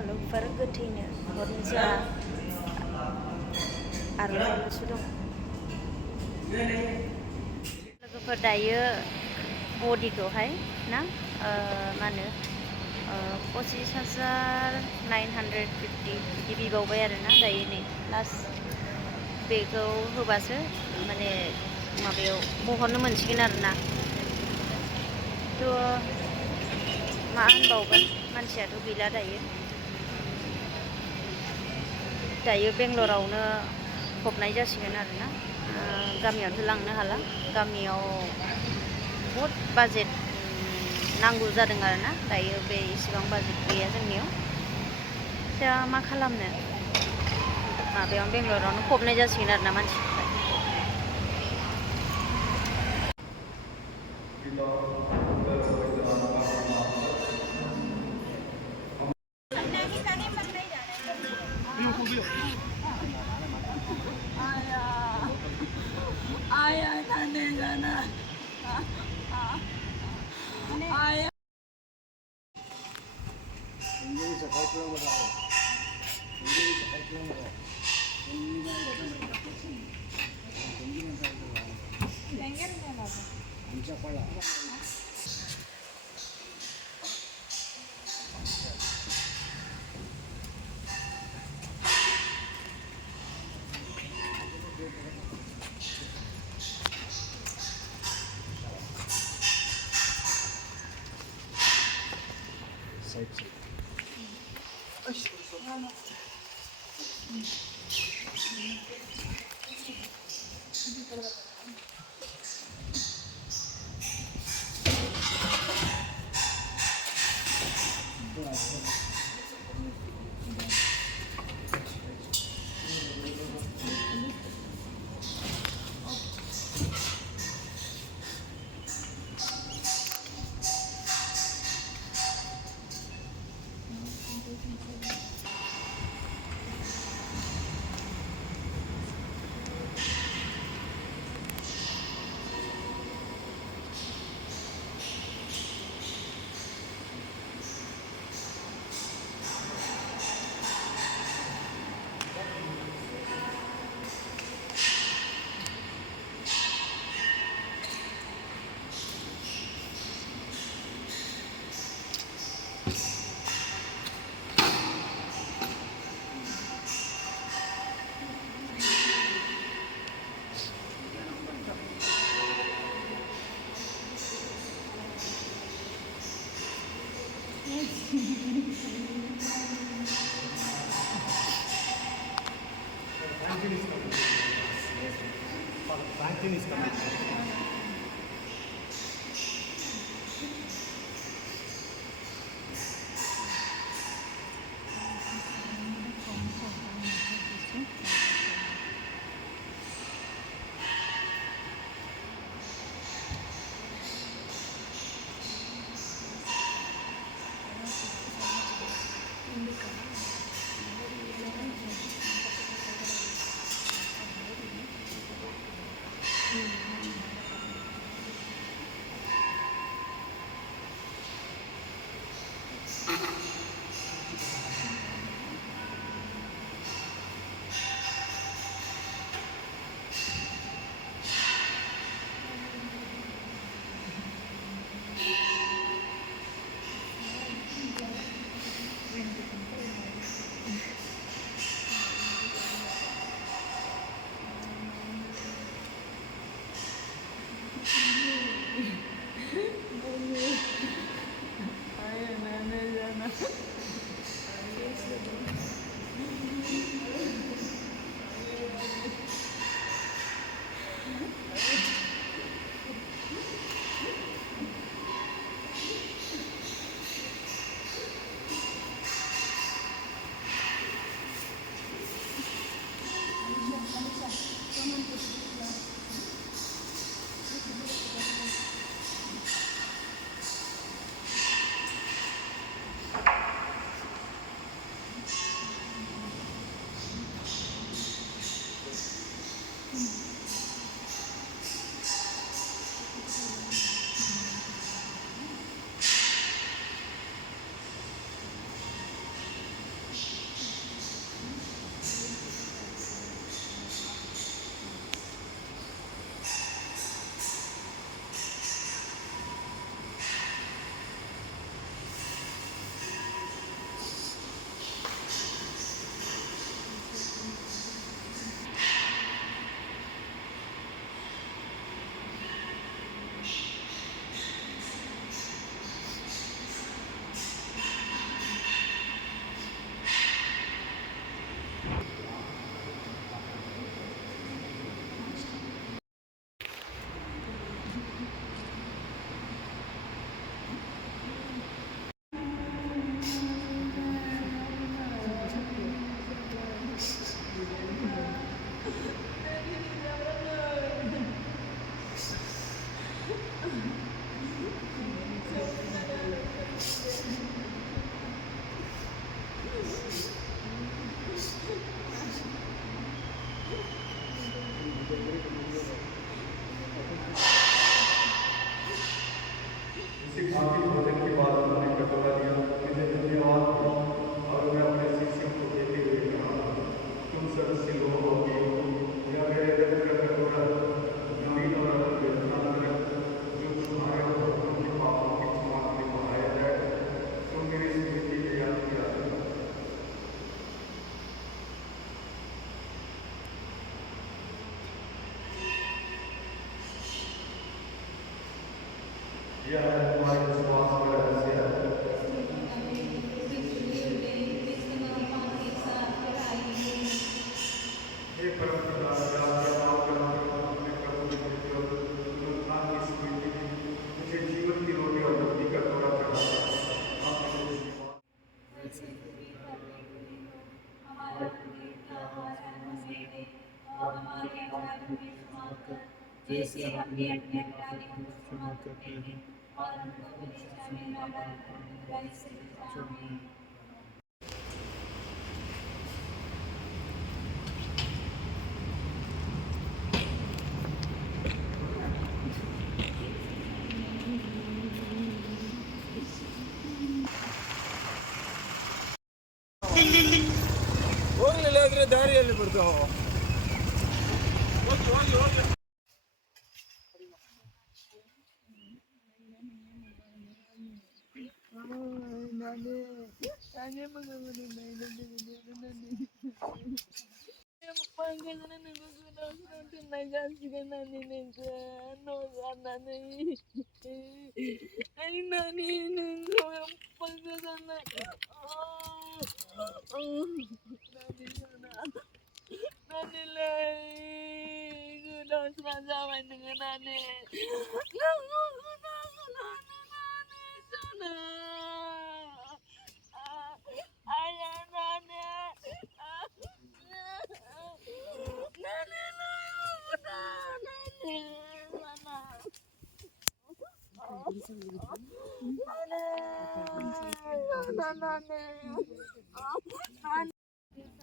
सलकफोर गोथैनो हरनो जोंहा आर'नाइल'सो दं। लोगोफोर दायो बडिखौहाय ना मा होनो 25,950 बिदि बिबावबाय आरोना दायो नै लास्ट बेखौ होबासो माने माबायाव बहरनो मोनसिगोन आरोना। थ' मा होनबावगोन मानसियाथ' गैला दायो बेंगलरावनो फबनाय जासिगोन आरोना। गामियावथ' लांनो हाला, गामियाव बहुद बाजेट नांगौ जादों आरोना। दायो बे इसिबां बाजेट गैया जोंनियाव, दा मा खालामनो माबायावनो बेंगलरावनो फबनाय जासिगोन आरोना मानसिखौहाय। Franklin is coming. से दूरी करने के लिए हो, हमारा मंदिर का आचरण हमें दे और हमारे अपराधों में क्षमा कर, जैसे हम भी अपने अपराधियों को क्षमा करते हैं, और हमको परीक्षा में न डालकर बुराई से बचा। आमीन। ಹೋಗ್ಲಿಲ್ಲ ಆದ್ರೆ ದಾರಿಯಲ್ಲಿ ಬರ್ತಾವ.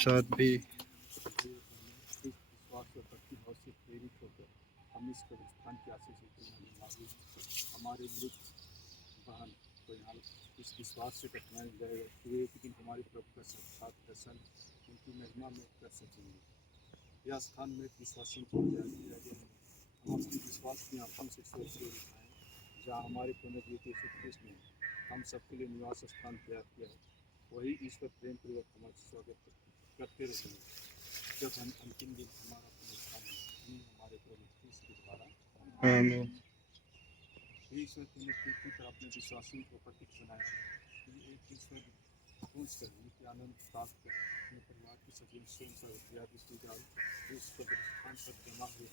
साथ भी विश्वास और भक्ति भाव से प्रेरित होकर हम इस कब्रिस्तान की आशीष हमारे मृत बहन को यहाँ इस विश्वास से दफनाया जाएगा कि एक दिन हमारे प्रभु का साक्षात दर्शन उनकी महिमा में कर सकेंगे। यह स्थान में विश्वासी को किया गया है। हम अपने विश्वास की आंखों से सोच के दिखाएं जहाँ हमारे पुनर्जीवित यीशु कृष्ण ने हम सबके लिए निवास स्थान तैयार किया है, वही ईश्वर प्रेम पूर्वक हमारा स्वागत करते रहेंगे जब हम अंतिम दिन हमारा पुनरुत्थान हमारे प्रभु क्रिस्त के द्वारा। आमीन। ईश्वर ने पृथ्वी पर अपने विश्वासियों को प्रतीक बनाया कि एक ईश्वर पहुँचकर उनके आनंद प्राप्त करें। अपने परिवार के सभी स्वयं पर याद जाल उस कब्रिस्तान पर जमा हुए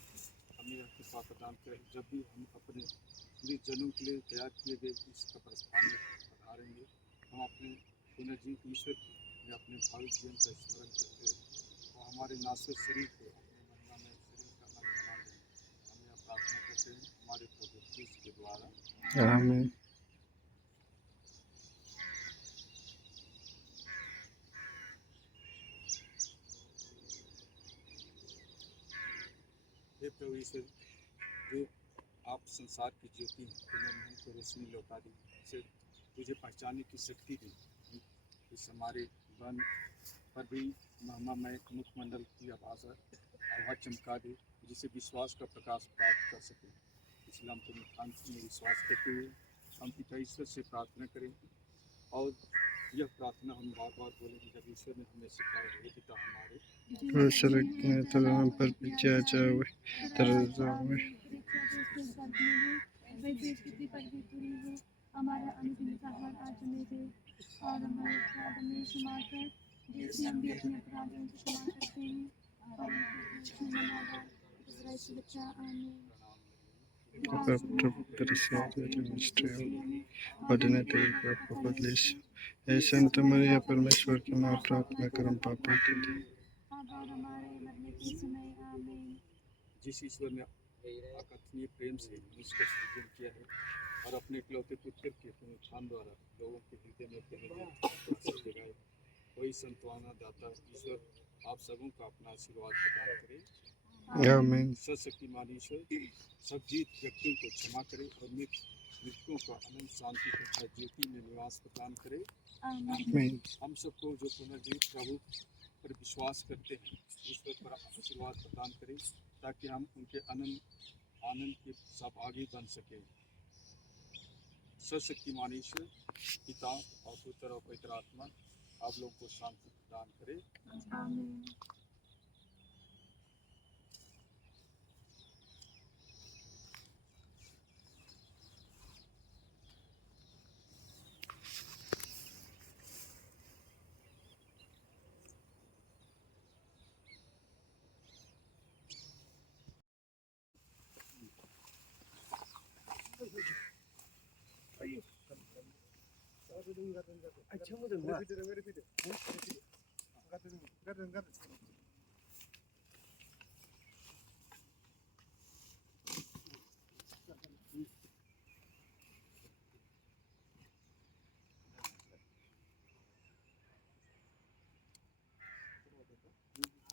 हमें यह कृपा प्रदान करें जब भी हम अपने जनों के लिए तैयार किए गए इस कब्रिस्तान में पधारेंगे, हम अपने पुनर्जीवित ईश्वर में अपने भावी जीवन का स्मरण करते हैं और हमारे नासुर शरीर को अपने महिमा में शरीर का अंग बना दें। हम यह प्रार्थना करते हैं हमारे प्रभु क्रिस्त के द्वारा। आमीन। हे प्रभु ईश्वर, जो आप संसार की ज्योति हैं, तुमने हमको रोशनी लौटा दी, से तुझे पहचानने की शक्ति दी। इस हमारे वन पर भी महिमामय मुखमंडल की आभा चमका दे, जिसे विश्वास का प्रकाश प्राप्त कर सके। इसलिए हम तुम्हें उत्थान में विश्वास करते हुए हम पिता ईश्वर से प्रार्थना करें और यह प्रार्थना हम बार बार बोलेंगे जब ईश्वर ने हमें सिखाया है। पिता हमारे वो सड़क में तेरे नाम पर भी किया जाए, तेरे जावे हमारा अनुदिन का आहार आज हमें दे और हमारे अपराध में क्षमा कर, जैसे हम भी अपने अपराधियों को क्षमा करते हैं, और बुराई से बचा। आमीन। हे संत मरिया परमेश्वर की माँ, प्रार्थना कर हम पापों के लिए। अब और हमारे मरने के समय। आमीन। जिस ईश्वर ने अकथनीय प्रेम से इसका सृजन किया है और अपने इकलौते पुत्र के पुनरुत्थान द्वारा लोगों के हृदय में जगाए, वही संतवाना दाता ईश्वर आप सबों का अपना आशीर्वाद प्रदान करे। आमीन। सर्वशक्तिमान ईश्वर सब जीवित व्यक्तियों को क्षमा करे और मृतकों का अनंत शांति तथा ज्योति में निवास प्रदान करे। आमीन। हम सबको जो पुनर्जीवित प्रभु पर विश्वास करते हैं, ईश्वर पर आशीर्वाद प्रदान करें ताकि हम उनके आनंद के सहभागी बन सके। सर्वशक्तिमान ईश्वर पिता और पुत्र और पवित्र आत्मा आप लोगों को शांति प्रदान करे। आमीन। ಆ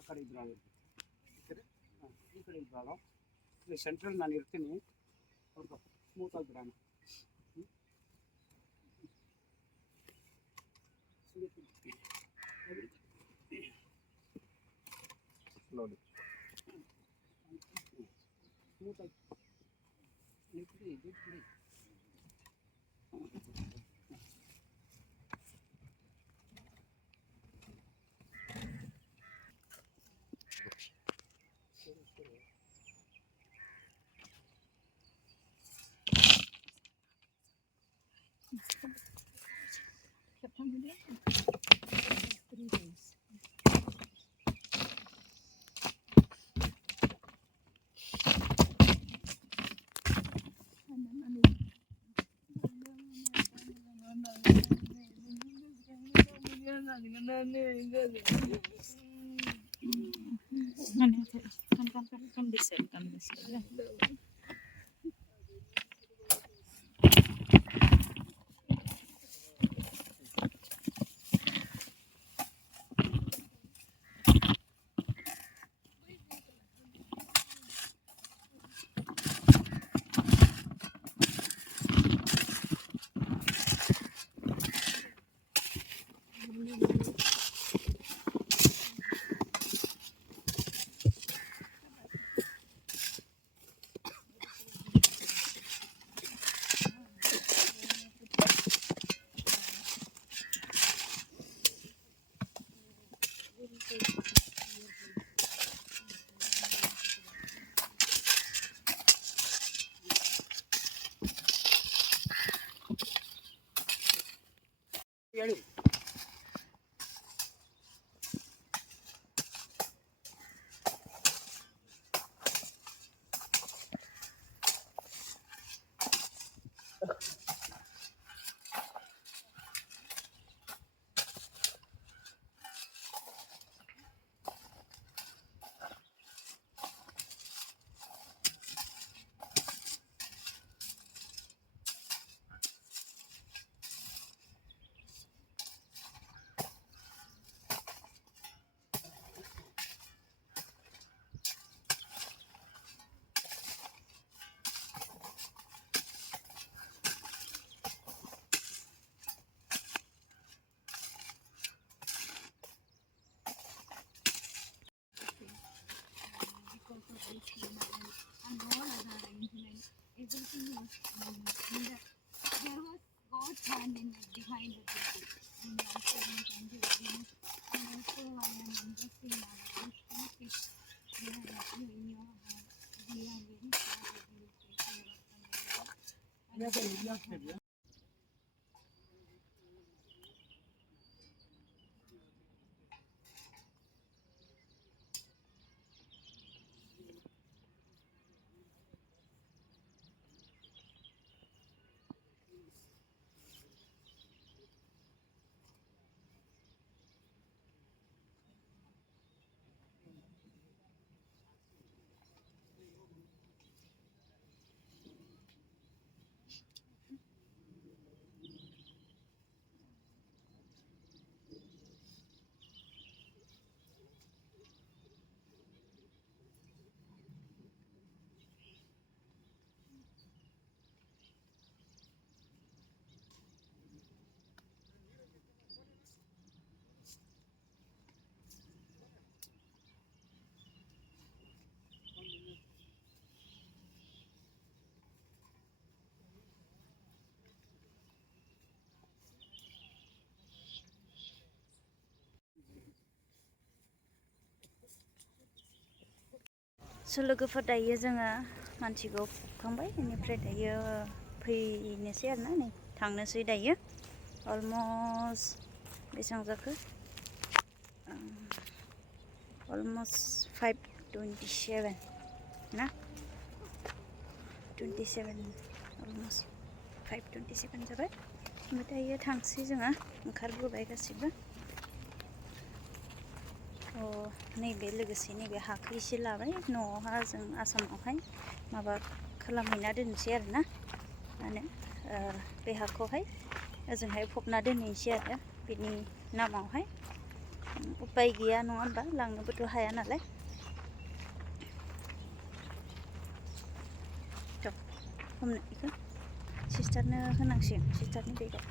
ಕಡೆ ಇಬ್ಬರು ಆಗೋದು ಈ ಕಡೆ ಇಬ್ಬರು ಆಡೋ ಇಲ್ಲಿ ಸೆಂಟ್ರಲ್ ನಾನು ಇರ್ತೀನಿ ಸ್ವಲ್ಪ ಸ್ಮೂತಾಗಿ ಬಿಡೋಣ ನೋಡಿ ಸ್ಮೂತಾಗಿ Kan bisa. ಹೇಳಿ And all other arrangements, everything was there was God's hand in behind the people. And also in Tanjore, and also I am investing in our fish. We have you in your hand. We are very proud that you will take care of them. So लोगोफोर दायो जोङो मानसिखौ फुखांबाय बेनिफ्राय दायो फैनोसै आरोना नै थांनोसै दायो अलमस्ट बेसेबां जाखो अलमस्ट 5:27 ना 27 अलमस्ट 5:27 जाबाय ओमफ्राय दायो थांसै जोङो ओंखारबोबाय गासिबो नैबे लोगोसे नैबे हाखौ एसे लाबाय न'आवहा जों आसामावहाय माबा खालामहैना दोनसै आरोना माने बे हाखौहाय ओजोंहाय फबना दोनहैसै आरो बिनि नामावहाय उपाय गैया नङा होमबा लांनोबोथ' हाया नालाय थ' हमनो बेखौ सिस्टारनो होनांसिगोन सिस्टारनि बेगाव